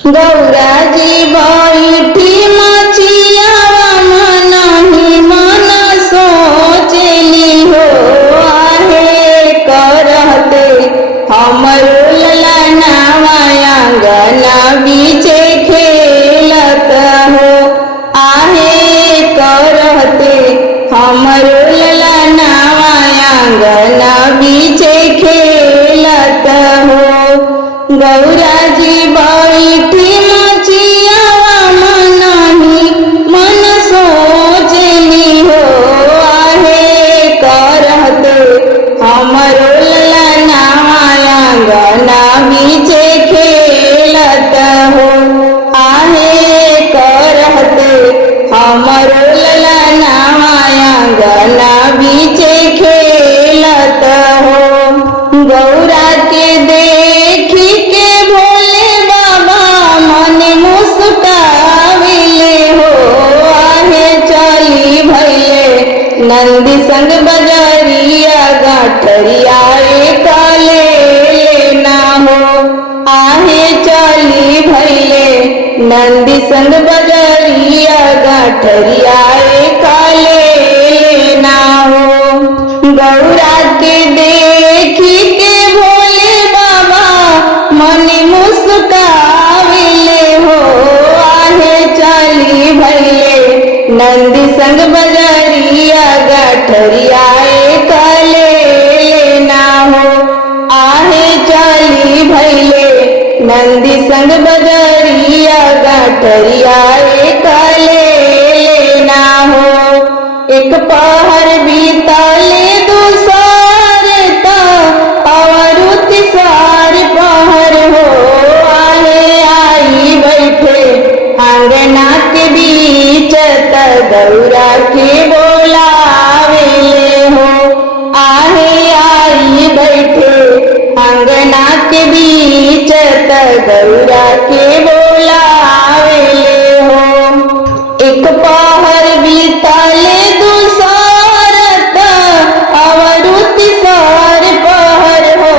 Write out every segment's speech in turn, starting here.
गौरा जी बैठी मचियावा मनहि मन सोचली हो आहे करते हमरो ललनावा आंगना बीचे खेलत हो आहे करते हमरो ललनावा आंगना बीचे खेलत हो। गौरा जी बैठी मचियावा मनहि मन सोचली हो आहे करते हमरो ललनावा आंगना बीचे खेलत हो आहे करते हमरो ललनावा आंगना बीचे खेलत हो। गौरा के देखी के भोले बाबा मन मुस्काविले हो आहे चली भैले नंदी संग बजरिया गाठरिया काले लेना हो आहे चली भैले नंदी संग बजरिया गाठरिया काले लेना हो। गौरा के देखी के भोले बाबा मन मुस्काविले हो आहे चली भैले नंदी संग बजरिया गाठरिया काले लेना हो आहे चली भैले नंदी संग बजरिया गाठरिया काले लेना हो। एक पहर बीतले दूसर और तीसर पहर हो आहे आई बैठे आंगना के बीच त गौरा के बोलावेले हो आहे आई बैठे आंगना के बीच त गौरा के बोलावेले हो। एक पहर बीतले दूसर और तीसर पहर हो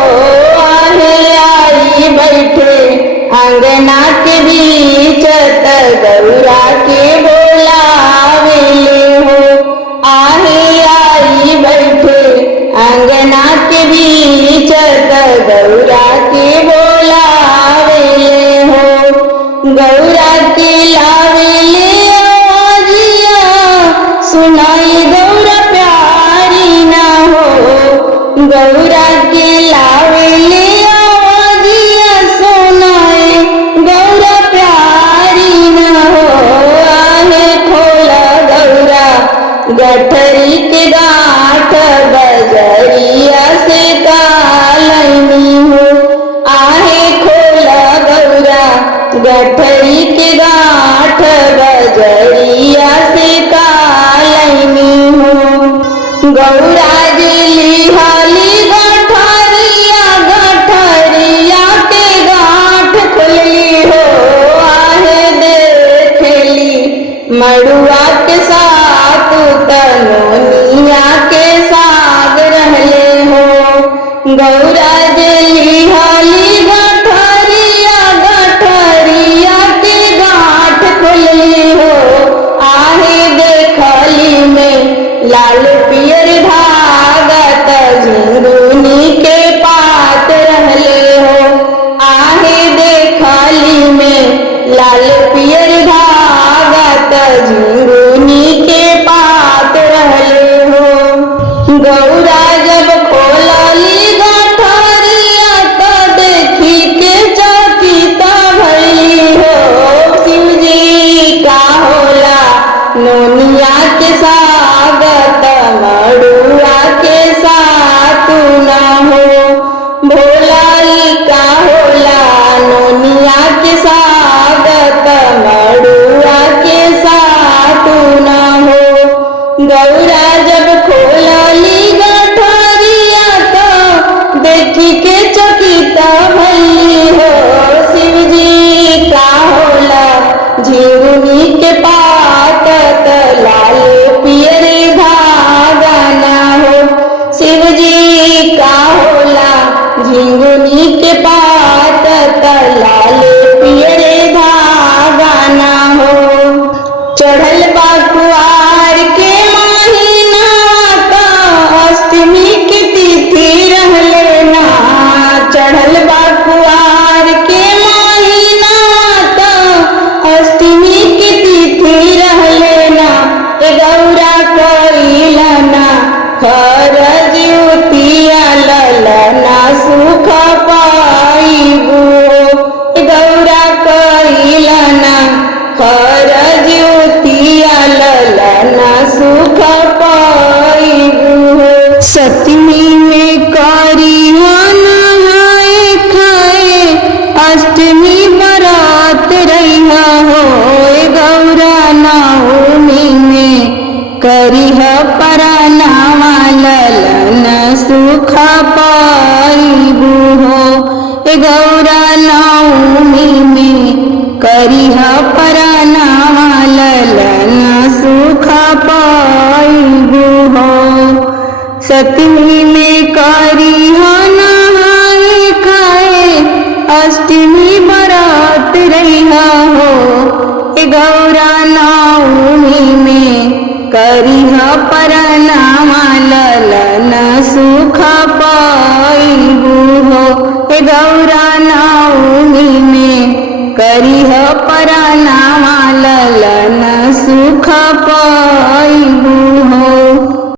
आहे आई बैठे आंगना के बीच त गौरा के बोलावेले हो आहे आई बैठे आंगना के बीच त गौरा के बोलावेले हो। गौरा के लावेले आवाजिया सुनाई गौरा प्यारी ना हो गौरा के लावेले आवाजिया सुनाई गौरा प्यारी ना हो आहे खोला गौरा गठरी के गाठ बजरिया से कालनी हो आहे खोला गौरा गठरी के गाठ बजरिया से कालनी हो। गौरा जी लिहाली गठरिया गठरिया के गाठ खुली हो आहे देखली मड़ुआ के साथ तनोनिया के साग रहले हो। गौरा जी लिहाली गठरिया गठरिया के गाठ खुली हो आहे देखली में लाल पियर धागा त झुंझुनी के पात रहले हो आहे देखली में लाल पियर धागा त झुंझुनी के पात रहले हो। गौरा जब खोलली गठरिया त देखी के चकित भइली हो शिवजी का होला नोनिया के स्वागत मड़ुआ के साथ न हो भोलाई का होला नोनिया के स्वागत मड़ुआ के साथ कैलना हर ज्योतिया ललना सुख पाइबू हो। सतमी में करिहन नहाए खाए अष्टमी बरात रहिया हो। गौरा नवमी में करिह परनावा ललना सुख पाइबू हो। गौरा नवमी में करिह परनावा ललना सुख पाइबू हो। सतमी में करिह नहाए खाए अष्टमी बरात रहिया हो। गौरा नवमी में करिह परनावा ललना सुख पाइबू